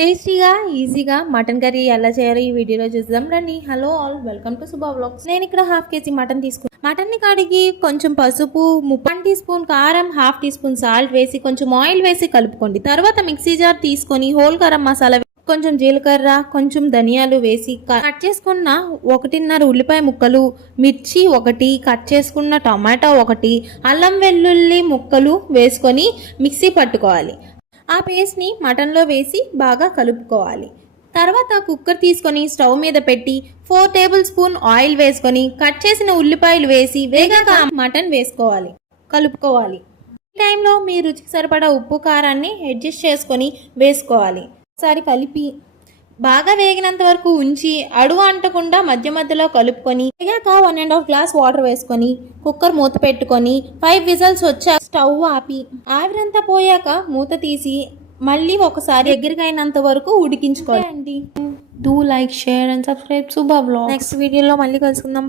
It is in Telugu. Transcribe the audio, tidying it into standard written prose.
టేస్టీగా ఈజీగా మటన్ కర్రీ ఎలా చేయాలో ఈ వీడియోలో చూద్దాం రండి. హలో ఆల్, వెల్కమ్ టు శుభ వ్లాగ్స్. నేను ఇక్కడ హాఫ్ కేజీ మటన్ తీసుకున్నాను. మటన్ని కడిగి కొంచెం పసుపు, 1 టీ స్పూన్ కారం, హాఫ్ టీ స్పూన్ సాల్ట్ వేసి కొంచెం ఆయిల్ వేసి కలుపుకోండి. తర్వాత మిక్సీ జార్ తీసుకొని హోల్ గరం మసాలా, కొంచెం జీలకర్ర, కొంచెం ధనియాలు వేసి కట్ చేసుకున్న 1.5 ఉల్లిపాయ ముక్కలు, మిర్చి 1, కట్ చేసుకున్న టమాటా 1, అల్లం వెల్లుల్లి ముక్కలు వేసుకొని మిక్సీ పట్టుకోవాలి. ఆ పేస్ట్ని మటన్లో వేసి బాగా కలుపుకోవాలి. తర్వాత కుక్కర్ తీసుకొని స్టవ్ మీద పెట్టి 4 టేబుల్ స్పూన్ ఆయిల్ వేసుకొని కట్ చేసిన ఉల్లిపాయలు వేసి వేగాక మటన్ వేసుకోవాలి, కలుపుకోవాలి. ఈ టైంలో మీ రుచికి సరిపడా ఉప్పు కారాన్ని అడ్జస్ట్ చేసుకొని వేసుకోవాలి. ఒకసారి కలిపి బాగా వేగినంత వరకు ఉంచి అడుగు అంటకుండా మధ్య మధ్యలో కలుపుకొని వేగాక 1.5 గ్లాస్ వాటర్ వేసుకొని కుక్కర్ మూత పెట్టుకొని 5 విజిల్స్ వచ్చాక స్టవ్ ఆపి ఆవిరంతా పోయాక మూత తీసి మళ్ళీ ఒకసారి దగ్గరికి అయినంత వరకు ఉడికించుకోవాలి. Do like, share and subscribe శుభ వ్లాగ్స్. నెక్స్ట్ వీడియోలో మళ్ళీ కలుసుకుందాం.